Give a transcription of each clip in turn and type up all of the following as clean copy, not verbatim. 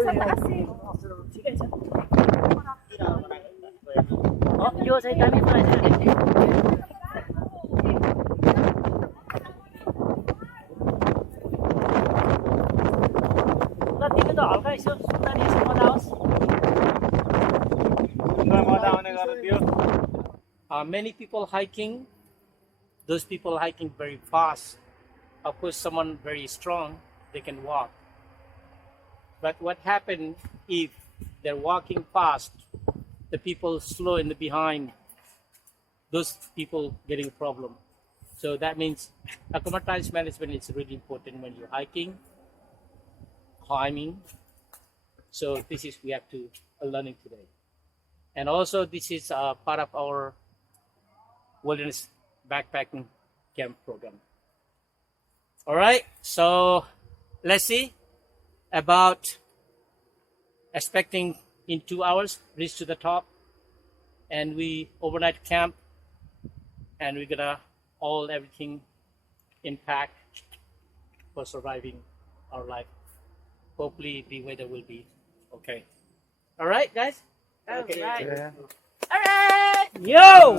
sa taas eh. Oh, yo saya kami pa. Dito hल्का यसो सुन्दर यसो मजा आओस्. Many people hiking. Those people hiking very fast. Of course, someone very strong, they can walk. But what happened if they're walking fast, the people slow in the behind, those people getting a problem. So that means acclimatized management is really important when you're hiking, climbing. So this is we have to learning today. And also this is part of our wilderness backpacking camp program. All right, so let's see about expecting in 2 hours reach to the top, and we overnight camp, and we're gonna all everything in pack for surviving our life. Hopefully the weather will be okay. All right, guys. Okay. All right. Yo.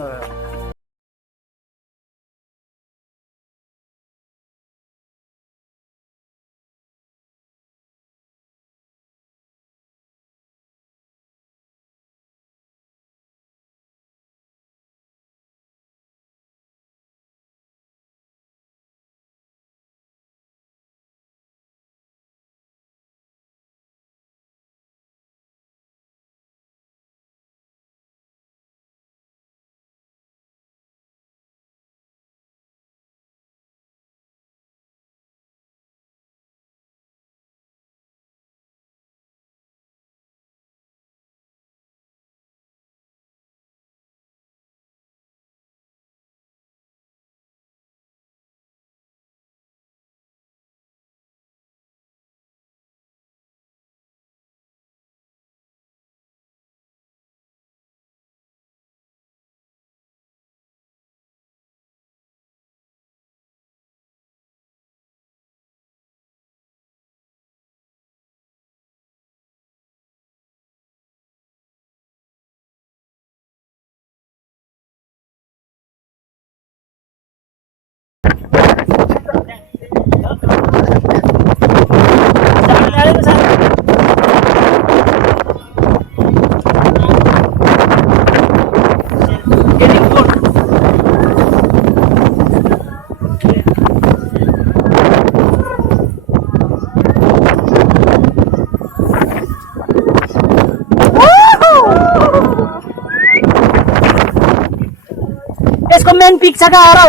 यसको main pick छ कहाँ र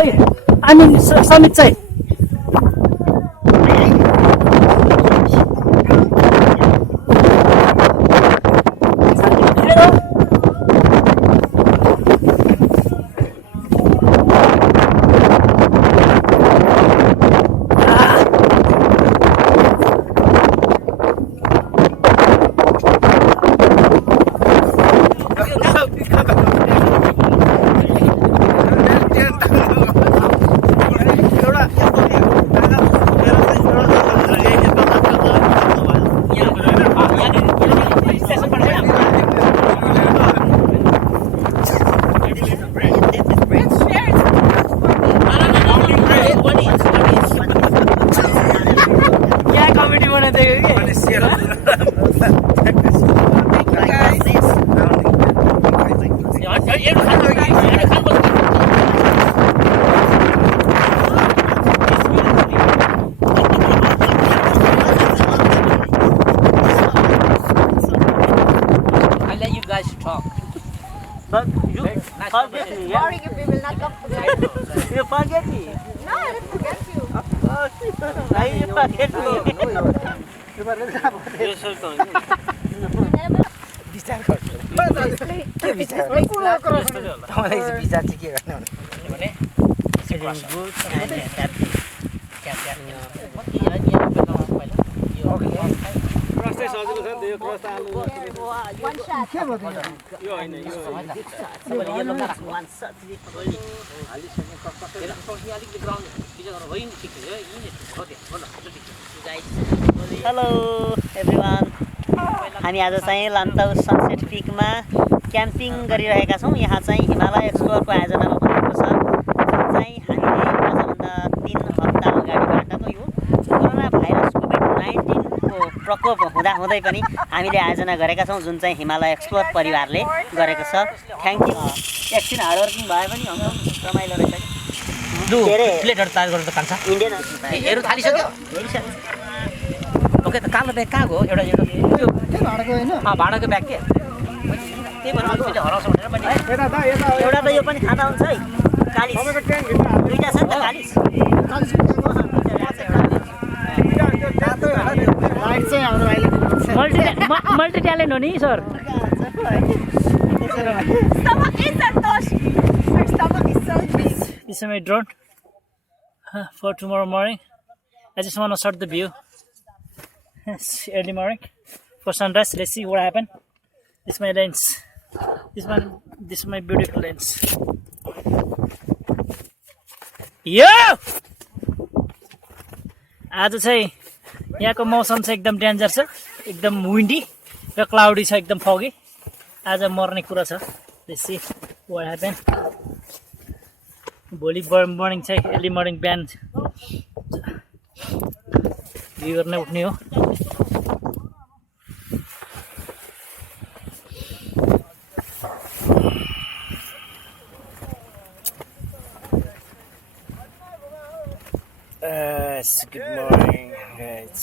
आई मिन summit चाहिँ But you forget me, yeah? Boring if we will not talk together. You forget me. No, I didn't forget you. I forget me. विचार गर्छु के विचार तपाईँलाई विचार चाहिँ के गर्ने भने क्रसै सजिलो छ नि त यो क्रस त आलु के भयो यो हैन यो वान शट हालिसक्नु कस्तो अलिकति ग्राउन्ड विचार गर्नु होइन ठिक हो यिनी ओके बोल गाइस हेलो एभ्रीवन हामी आज चाहिँ लान्ताउ सनसेट पिकमा क्याम्पिङ गरिरहेका छौँ। यहाँ चाहिँ हिमालय एक्सप्लोरको आयोजनामा बनेको छ, जुन चाहिँ हामीले आजभन्दा 3 हप्ता अगाडिबाटको यो कोरोना भाइरस कोभिड-19को प्रकोप हुँदाहुँदै पनि हामीले आयोजना गरेका छौँ, जुन चाहिँ हिमालय एक्सप्लोर परिवारले गरेको छ। Thank you. एकछिन हार्डवर्किङ भए पनि एकदम रमाइलो रहेछ। प्लेटहरु तयार गरेर त खान्छ। इन्डियन हेरु थालिसक्यो। ओके त कालो ब्याग कहाँ गयो? एउटा त्यो भाडाको हैन? भाडाको ब्याग के? त्यही भएर अहिले हराउँछ भनेर मैले एउटा त यो पनि खाँदा हुन्छ है। कालिस दुईटा छ नि त कालिस। मल्टी ट्यालेन्ट हो नि sir. Stomach is Santosh. Her stomach is so big. This is my drone for tomorrow morning. I just want to start the view. It's early morning for sunrise. Let's see what happened. This is my lens. This is my beautiful lens. Yo! आज चाहिँ यहाँको मौसम चाहिँ एकदम danger छ, एकदम windy र cloudy छ, एकदम फगी। आज मर्ने कुरा छ। Let's see what happened. भोलि मर्निङ चाहिँ अर्ली मर्निङ बिहान भ्यू गर्न उठ्ने हो। Good morning, guys.